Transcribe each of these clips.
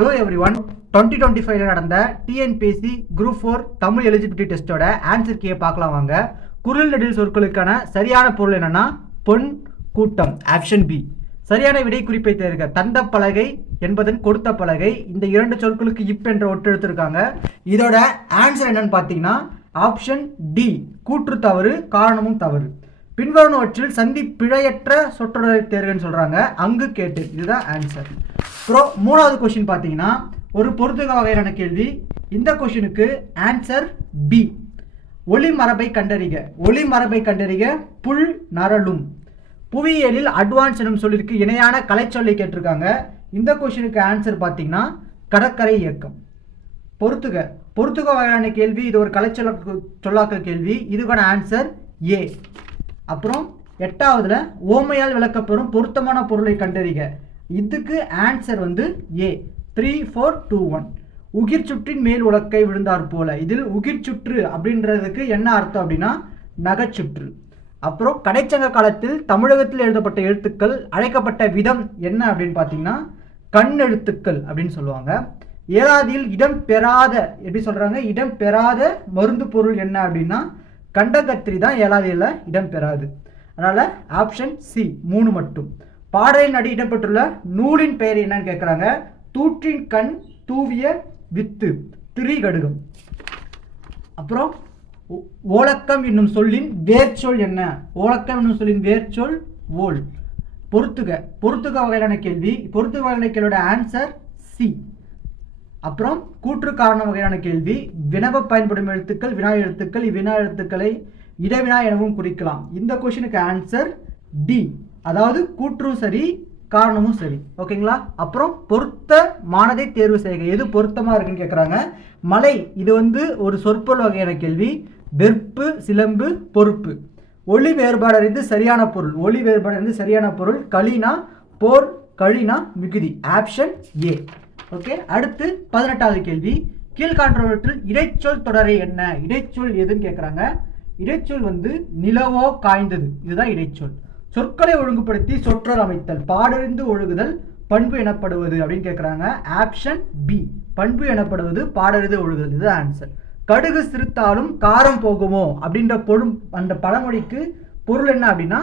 Hello everyone, 2025 நடந்த TNPSC group 4 Tamil eligibility டெஸ்ட்டோட answer கீயை பார்க்கலாம் வாங்க. குரில் நெடில் சொற்களுக்கான சரியான பொருள் என்னன்னா பொன் கூட்டம், ஆப்ஷன் பி. சரியான விடை குறிப்பை தேர்க. தந்த பலகை என்பதன் கொடுத்த பலகை, இந்த இரண்டு சொற்களுக்கு இப் என்ற ஒட்டு எடுத்திருக்காங்க. இதோட ஆன்சர் என்னன்னு பார்த்தீங்கன்னா ஆப்ஷன் டி, கூற்று தவறு காரணமும் தவறு. பின்வருவனவற்றில் சந்தி பிழையற்ற சொற்றொடரை தேர்வுன்னு சொல்றாங்க. அங்கு கேட்டு, இதுதான் ஆன்சர். அப்புறம் மூணாவது கொஸ்டின் பார்த்தீங்கன்னா ஒரு பொறுத்துக வகையான கேள்வி. இந்த கொஸ்டினுக்கு ஆன்சர் பி, ஒளி மரபை கண்டறிக. ஒளி மரபை கண்டறிக புல் நரலும். புவியியலில் அட்வான்ஸ் எனும் சொல்லிற்கு இணையான கலைச்சொல்லை கேட்டிருக்காங்க. இந்த கொஸ்டினுக்கு ஆன்சர் பார்த்தீங்கன்னா கடற்கரை இயக்கம். பொறுத்துக வகையான கேள்வி. இது ஒரு சொல்லாக்கல் கேள்வி. இதுக்கான ஆன்சர் ஏ. அப்புறம் எட்டாவதுல ஓமையால் விளக்கப்பெறும் பொருத்தமான பொருளை கண்டறிக. இதுக்கு ஆன்சர் வந்து ஏ, 3, 4, 2, 1. உகிர் சுற்றின் மேல் உலக்கை விழுந்தார் போல. இதில் உகிர் சுற்று அப்படின்றதுக்கு என்ன அர்த்தம் அப்படின்னா நகைச்சுற்று. அப்புறம் கடைச்சங்க காலத்தில் தமிழகத்தில் எழுதப்பட்ட எழுத்துக்கள் அழைக்கப்பட்ட விதம் என்ன அப்படின்னு பார்த்தீங்கன்னா கண் எழுத்துக்கள் அப்படின்னு சொல்லுவாங்க. ஏழாவதில் இடம் பெறாத, எப்படி சொல்றாங்க, இடம் பெறாத மருந்து பொருள் என்ன அப்படின்னா கண்டகத்திரி தான் ஏழாவதில் இடம் பெறாது. அதனால ஆப்ஷன் சி 3 மட்டும். பாடலின் அடி இடம்பெற்றுள்ள நூலின் பெயர் என்னன்னு கேட்குறாங்க. தூற்றின் கண் தூவிய வித்து, திரிகடுகம். அப்புறம் ஓலக்கம் என்னும் சொல்லின் வேர்ச்சொல் என்ன? ஓலக்கம் என்னும் சொல்லின் வேர்ச்சொல் ஓல். பொறுத்துக வகையிலான கேள்வி. பொறுத்துக வகையிலான கேள்வியோட ஆன்சர் சி. அப்புறம் கூற்று காரண வகையான கேள்வி. வினவ பயன்படும் எழுத்துக்கள் வினா எழுத்துக்கள். இவ்வினா எழுத்துக்களை இடவினா எனவும் குறிக்கலாம். இந்த கொஸ்டினுக்கு ஆன்சர் டி, அதாவது கூற்றும் சரி காரணமும் சரி. ஓகேங்களா? அப்புறம் பொருத்தமானதை தேர்வு செய்க. எது பொருத்தமா இருக்குன்னு கேட்குறாங்க. மலை, இது வந்து ஒரு சொற்பொருள் வகையான கேள்வி. வெறுப்பு, சிலம்பு, பொறுப்பு. ஒளி வேறுபாடு அறிந்து சரியான பொருள். ஒளி வேறுபாடு அறிந்து சரியான பொருள். களினா போர், கழினா மிகுதி. Option A. ஓகே. அடுத்து 18வது கேள்வி. கீழ்காண்றவற்றில் இடைச்சொல் தொடரை என்ன? இடைச்சொல் எதுன்னு கேட்குறாங்க. இடைச்சொல் வந்து நிலவோ காய்ந்தது, இதுதான் இடைச்சொல். சொற்களை ஒழுங்குபடுத்தி சொற்றொடர் அமைத்தல். பாடறிந்து ஒழுகுதல் பண்பு எனப்படுவது அப்படின்னு கேட்குறாங்க. ஆப்ஷன் பி, பண்பு எனப்படுவது பாடறிந்து ஒழுகுதல், இதுதான் ஆன்சர். கடுகு சிறுத்தாலும் காரம் போகுமோ அப்படின்ற அந்த பழமொழிக்கு பொருள் என்ன அப்படின்னா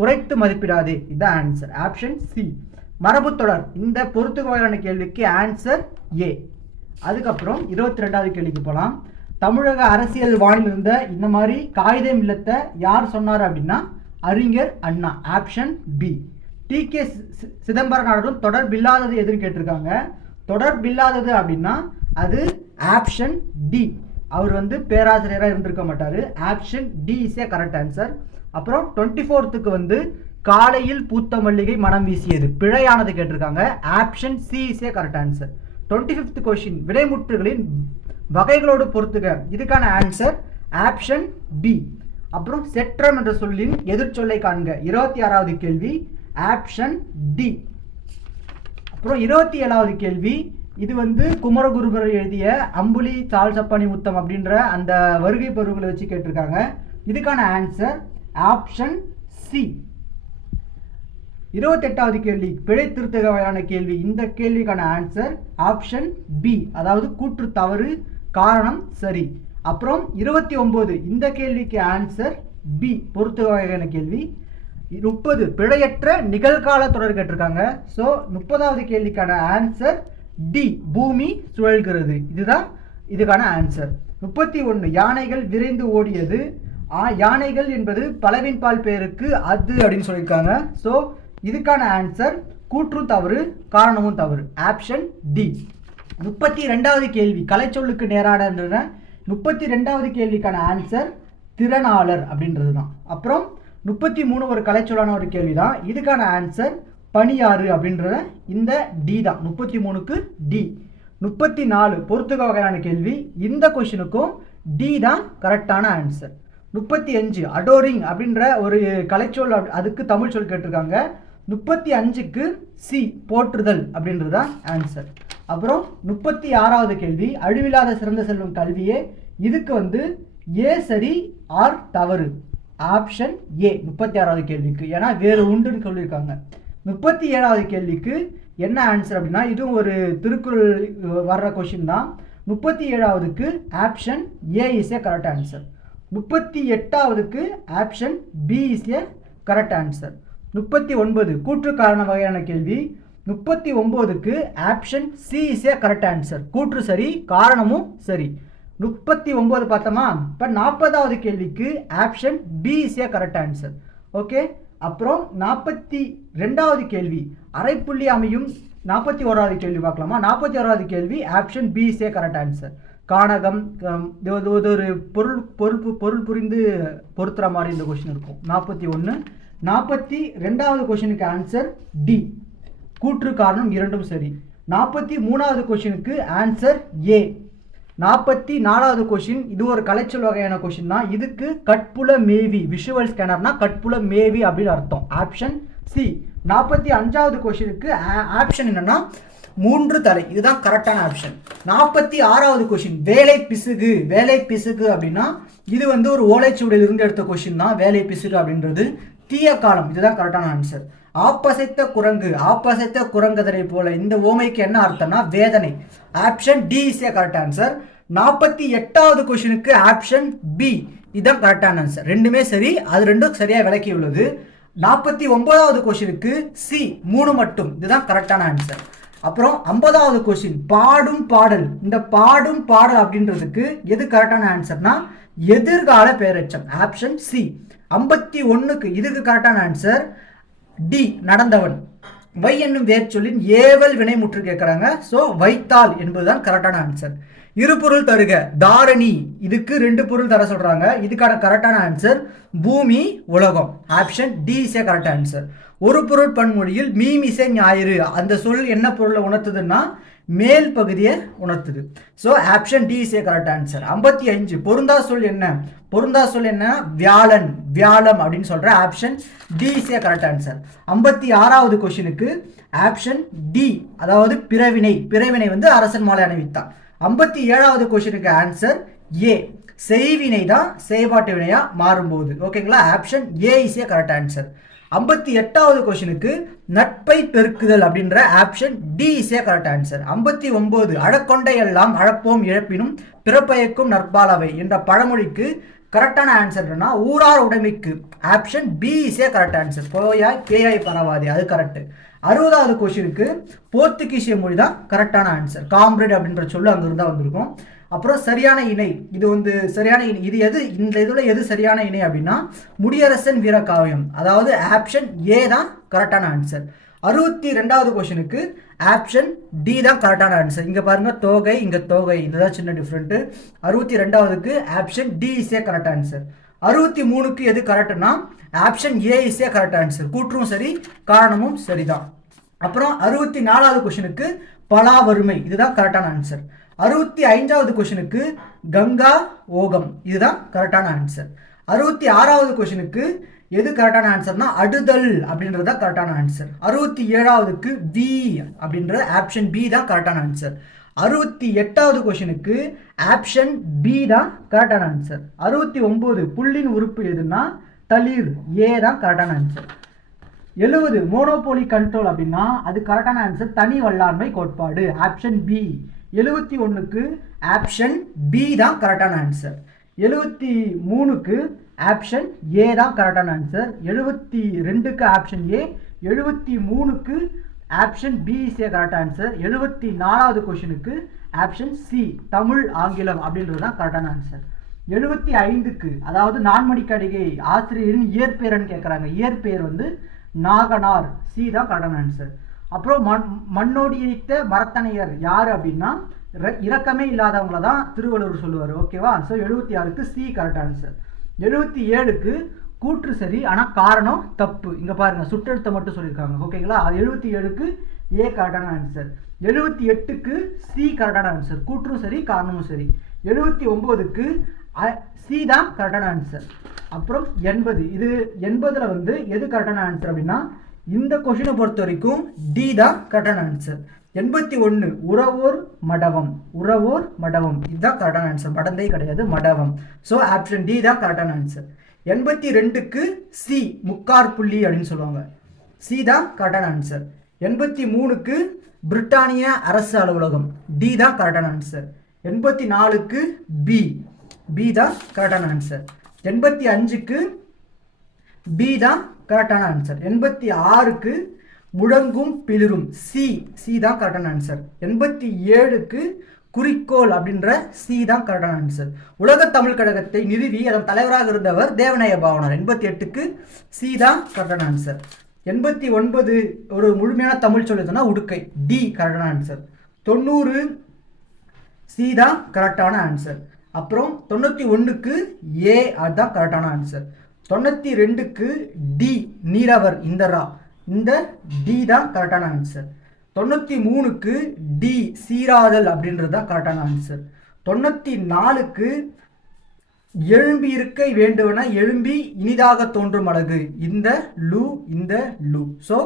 குறைத்து மதிப்பிடாதே, இதுதான் ஆன்சர். Option C. மரபு தொடர், இந்த பொறுத்துக வகையான கேள்விக்கு ஆன்சர் ஏ. அதுக்கப்புறம் 22வது கேள்விக்கு போகலாம். தமிழக அரசியல் வானில் இருந்த இந்த மாதிரி காகிதம் இல்லத்தை யார் சொன்னார் அப்படின்னா அறிஞர் அண்ணா. Option B. டி.கே. சிதம்பரனாருடன் தொடர்பில்லாதது எதுன்னு கேட்டிருக்காங்க. தொடர்பில்லாதது அப்படின்னா அது ஆப்ஷன் டி. அவர் வந்து பேராசிரியராக இருந்திருக்க மாட்டார். Option D is a correct answer. அப்புறம் 24க்கு வந்து காலையில் பூத்த மல்லிகை மனம் வீசியது பிழையானது கேட்டிருக்காங்க. Option C is a correct answer. 25th question. விடைமுற்றுகளின் வகைகளோடு பொறுத்துக. இதுக்கான ஆன்சர் ஆப்ஷன் பி. அப்புறம் செற்றம் என்ற சொல்லின் எதிர்ச்சொல்லை காண்க. 26வது கேள்வி. Option D. அப்புறம் 27வது கேள்வி. இது வந்து குமரகுருபர் எழுதிய அம்புலி சால்சப்பானி முத்தம் அப்படின்ற அந்த வருகை பருவங்களை வச்சு கேட்டிருக்காங்க. இதுக்கான ஆன்சர் ஆப்ஷன் சி. 28வது கேள்வி. பிழை திருத்தக வகையான கேள்வி. இந்த கேள்விக்கான ஆன்சர் ஆப்ஷன் பி, அதாவது கூற்று தவறு காரணம் சரி. அப்புறம் 29, இந்த கேள்விக்கு ஆன்சர் பி, பொறுத்துக வகையான கேள்வி. 30 பிழையற்ற நிகழ்கால தொடர் கேட்டிருக்காங்க. ஸோ 30வது கேள்விக்கான ஆன்சர் டி, பூமி சுழல்கிறது, இதுதான் இதுக்கான ஆன்சர். 31 யானைகள் விரைந்து ஓடியது. யானைகள் என்பது பலவின் பால் பேருக்கு அது அப்படின்னு சொல்லியிருக்காங்க. ஸோ இதுக்கான ஆன்சர் கூற்றும் தவறு காரணமும் தவறு. Option D. 32வது கேள்வி. கலைச்சொல்லுக்கு நேரான 32வது கேள்விக்கான ஆன்சர் திறனாளர் அப்படின்றது தான். அப்புறம் 33 ஒரு கலைச்சொல்லான ஒரு கேள்வி தான். இதுக்கான ஆன்சர் பணியாறு அப்படின்றத இந்த டி தான். 33க்கு டி. 34 பொறுத்துக வகையான கேள்வி. இந்த கொஸ்டினுக்கும் டி தான் கரெக்டான ஆன்சர். 35 அடோரிங் அப்படின்ற ஒரு கலைச்சொல், அதுக்கு தமிழ் சொல் கேட்டிருக்காங்க. 35க்கு சி, போற்றுதல் அப்படின்றது தான் ஆன்சர். அப்புறம் 36வது கேள்வி. அழிவில்லாத சிறந்த செல்வம் கல்வியே. இதுக்கு வந்து ஏ சரி ஆர் தவறு. ஆப்ஷன் ஏ 36வது கேள்விக்கு, ஏன்னா வேறு உண்டுன்னு சொல்லியிருக்காங்க. 37வது கேள்விக்கு என்ன ஆன்சர் அப்படின்னா இதுவும் ஒரு திருக்குறள் வர்ற கொஷின் தான். 37வதுக்கு option A is a correct answer. 38வதுக்கு option B is a correct answer. 39 கூற்று காரண வகையான கேள்வி. 39க்கு option C is a correct answer. கூற்று சரி, காரணமும் சரி. 39 பார்த்தோமா? இப்போ 40வது கேள்விக்கு option B is a correct answer. Okay. அப்புறம் 42வது கேள்வி அரைப்புள்ளி அமையும். 41வது கேள்வி பார்க்கலாமா? 41வது கேள்வி option B is a correct answer. காணகம் ஒரு பொருள் புரிந்து பொருத்துற மாதிரி இந்த கொஸ்டின் இருக்கும். 41. 42வது கொஸ்டினுக்கு ஆன்சர் டி, கூற்று காரணம் இரண்டும் சரி. 43வது கொஸ்டினுக்கு ஆன்சர் ஏ. 44வது கொஸ்டின் இது ஒரு கலைச்சொல் வகையான கொஸ்டின் தான். இதுக்கு கட்புல மேவி, விஷுவல் ஸ்கேனர்னா கட்புல மேவி அப்படின்னு அர்த்தம். Option C. 45வது கொஸ்டினுக்கு ஆப்ஷன் என்னன்னா 3 தலை, இதுதான் கரெக்டான ஆப்ஷன். 46வது கொஸ்டின் வேலை பிசுகு. வேலை பிசுகு அப்படின்னா இது ஒரு ஓலைச்சுவடியில் இருந்து எடுத்த கொஸ்டின் தான். வேலை பிசுகு அப்படின்றது தீய காலம், இதுதான் கரெக்டான ஆன்சர். ஆப்பசைத்த குரங்கு, ஆப்பசைத்த குரங்கதரை போல, இந்த ஓமைக்கு என்ன அர்த்தம்னா வேதனை. Option D is a correct answer. 48வது கொஸ்டினுக்கு ஆப்ஷன் பி, இதுதான் கரெக்டான ஆன்சர். ரெண்டுமே சரி, அது ரெண்டும் சரியாக விளக்கி உள்ளது. 49வது கொஸ்டினுக்கு சி 3 மட்டும், இதுதான் கரெக்டான ஆன்சர். அப்புறம் 50வது கொஸ்டின் பாடும் பாடல். இந்த பாடும் பாடல் அப்படின்றதுக்கு எது கரெக்டான ஆன்சர்னா எதிர்கால பெயரெச்சம். Option C. 51க்கு இதுக்கு கரெக்டான ஆன்சர் டி நடந்தவன். வை என்னும் வேர்ச்சொல்லின் ஏவல் வினை முற்று கேட்குறாங்க. ஸோ வைத்தால் என்பதுதான் கரெக்டான ஆன்சர். இருபொருள் தருக. தாரணி, இதுக்கு 2 பொருள் தர சொல்றாங்க. இதுக்கான கரெக்டான ஆன்சர் பூமி, உலகம். Option D is a correct answer. ஒரு பொருள் பன்மொழியில் மீமிசை ஞாயிறு, அந்த சொல் என்ன பொருளை உணர்த்துதுன்னா மேல் பகுதியை உணர்த்துது. So option D is a correct answer. 55 பொருந்தா சொல் என்ன? பொருந்தா சொல் என்ன? வியாழன், வியாழம் அப்படின்னு சொல்ற. Option D is a correct answer. 56வது கொஸ்டினுக்கு ஆப்ஷன் டி, அதாவது பிறவினை. பிறவினை அரசன் மாலை அணிவித்தான். 57வது கொஸ்டினுக்கு ஆன்சர் ஏ, செய்வினை தான் செயல்பாட்டு வினையா மாறும்போது. ஓகேங்களா? Option A is a correct answer. 58வது கொஸ்டினுக்கு நட்பை பெருக்குதல் அப்படின்ற option D is a correct answer. 59 அழக்கொண்டை எல்லாம் அழப்போம் இழப்பினும் பிறப்பயக்கும் நற்பாலவை என்ற பழமொழிக்கு கரெக்டான ஆன்சர்னா ஊரார் உடைமைக்கு. Option B is a correct answer. போயாய் பேயாய் பரவாதே, அது கரெக்ட். 60வது கொஸ்டினுக்கு போர்த்துகீசிய மொழி தான் கரெக்டான ஆன்சர். காம்ரேட் அப்படின்ற சொல்லு அங்கிருந்தா வந்திருக்கும். அப்புறம் சரியான இணை, இது சரியான இணை. இது எது? இந்த இதில் எது சரியான இணை அப்படின்னா முடியரசன் வீரகாவியம், அதாவது ஆப்ஷன் ஏ தான் கரெக்டான ஆன்சர். 62வது கொஸ்டினுக்கு ஆப்ஷன் டி தான் கரெக்டான ஆன்சர். இங்கே பாருங்க தோகை, இங்கே தோகை, இதுதான் சின்ன டிஃப்ரெண்ட்டு. 62வதுக்கு option D is a correct answer. 63க்கு எது கரெக்ட்னா option A is a correct answer. கூற்றும் சரி, காரணமும் சரிதான். அப்புறம் 64வது கொஸ்டினுக்கு பலா வறுமை, இதுதான் கரெக்டான ஆன்சர். 65வது கொஸ்டினுக்கு கங்கா ஓகம், இதுதான் கரெக்டான ஆன்சர். 66வது கொஸ்டினுக்கு எது கரெக்டான ஆன்சர்னா அடுதல் அப்படின்றத கரெக்டான ஆன்சர். 67வதுக்கு வி அப்படின்ற ஆப்ஷன் பி தான் கரெக்டான ஆன்சர். 68வது கொஸ்டினுக்கு ஆப்ஷன் பி தான் கரெக்டான ஆன்சர். 69 புள்ளின் உறுப்பு எதுனா தளிர், ஏ தான் கரெக்டான ஆன்சர். 70 மோனோபோலி கண்ட்ரோல் அப்படின்னா அது கரெக்டான ஆன்சர் தனி வல்லாண்மை கோட்பாடு. Option B. 71க்கு ஆப்ஷன் பி தான் கரெக்டான ஆன்சர். 73க்கு ஆப்ஷன் ஏ தான் கரெக்டான ஆன்சர். 72க்கு ஆப்ஷன் ஏ. 73க்கு option B is a correct answer. 74வது கொஸ்டினுக்கு ஆப்ஷன் சி தமிழ் ஆங்கிலம் அப்படின்றது தான் கரெக்டான ஆன்சர். 75க்கு அதாவது நான்மணிக்கடிகை ஆசிரியரின் இயற்பெயர்னு கேட்குறாங்க. இயற்பெயர் நாகனார், சி தான் கரெக்டான ஆன்சர். அப்புறம் மண்ணோடியைத்த மரத்தனையர் யார் அப்படின்னா இரக்கமே இல்லாதவங்கள தான் திருவள்ளுவர் சொல்லுவார். ஓகேவா? ஸோ 76க்கு சி கரெக்ட் ஆன்சர். 77க்கு கூற்று சரி, ஆனால் காரணம் தப்பு. இங்கே பாருங்க சுற்றெழுத்தை மட்டும் சொல்லியிருக்காங்க. ஓகேங்களா? அது 77க்கு ஏ கரெக்டான ஆன்சர். 78க்கு சி கரெக்டான ஆன்சர். கூற்றும் சரி, காரணமும் சரி. 79க்கு சி தான் கரெக்டான ஆன்சர். அப்புறம் 80, இது 80ல் எது கரெக்டான ஆன்சர் அப்படின்னா இந்த கொஸ்டினை பொறுத்த வரைக்கும் டி தான் கரெக்டான ஆன்சர். 81 உறவோர் மடவம், உறவோர் மடவம், இதுதான் கரெக்டான ஆன்சர். மடந்தை கிடையாது, மடவம். ஸோ ஆப்ஷன் டி தான் கரெக்டான ஆன்சர். 82க்கு சி முக்கார் புள்ளி அப்படின்னு சொல்லுவாங்க. சி தான் கரெக்டான ஆன்சர். 83க்கு பிரிட்டானிய அரசு அலுவலகம். டி தான் கரெக்டான ஆன்சர். 84க்கு பி. பி தான் கரெக்டான ஆன்சர். 85க்கு பி தான் கரெக்டான ஆன்சர். 86க்கு முழங்கும் பிளிரும். சி. சி தான் கரெக்டான ஆன்சர். 87க்கு குறிக்கோள் அப்படின்ற சி தான் கரெக்டான ஆன்சர். உலக தமிழ் கழகத்தை நிறுவி அதன் தலைவராக இருந்தவர் தேவநாய பாவனார். 88க்கு சி தான் கரெக்டான ஆன்சர். 89 ஒரு முழுமையான தமிழ் சொல்லுதுன்னா உடுக்கை. டி கரெக்டான ஆன்சர். 90 சி தான் கரெக்டான ஆன்சர். அப்புறம் 91க்கு ஏ அதுதான் கரெக்டான ஆன்சர். 92க்கு D நீரவர் Indera. இந்த டி தான் கரெக்டான ஆன்சர். 93க்கு டி சீராதல் அப்படின்றது தான் கரெக்டான ஆன்சர். 94க்கு எழும்பி இருக்கை வேண்டுவன எழும்பி இனிதாக தோன்றும் அழகு. இந்த லூ இந்த லூ. ஸோ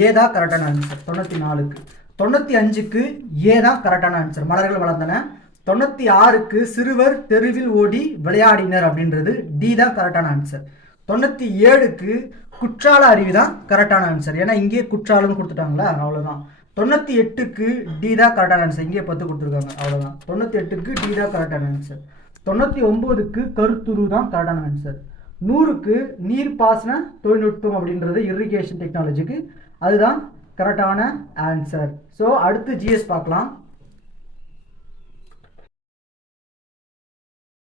ஏ தான் கரெக்டான ஆன்சர் 94க்கு. 95க்கு ஏ தான் கரெக்டான ஆன்சர். மலர்கள் வளர்ந்தன. 96க்கு சிறுவர் தெருவில் ஓடி விளையாடினர் அப்படின்றது டி தான் கரெக்டான ஆன்சர். 97க்கு குற்றால அருவி தான் கரெக்டான ஆன்சர். ஏன்னா இங்கே குற்றாலம் கொடுத்துட்டாங்களா, அவ்வளோதான். 98க்கு டி தான் கரெக்டான ஆன்சர். இங்கே 10 கொடுத்துருக்காங்க, அவ்வளோதான். 98க்கு டி தான் கரெக்டான ஆன்சர். 99க்கு கருத்துரு தான் கரெக்டான ஆன்சர். 100க்கு நீர்ப்பாசன தொழில்நுட்பம் அப்படின்றது இரிகேஷன் டெக்னாலஜிக்கு, அதுதான் கரெக்டான ஆன்சர். ஸோ அடுத்து ஜிஎஸ் பார்க்கலாம்.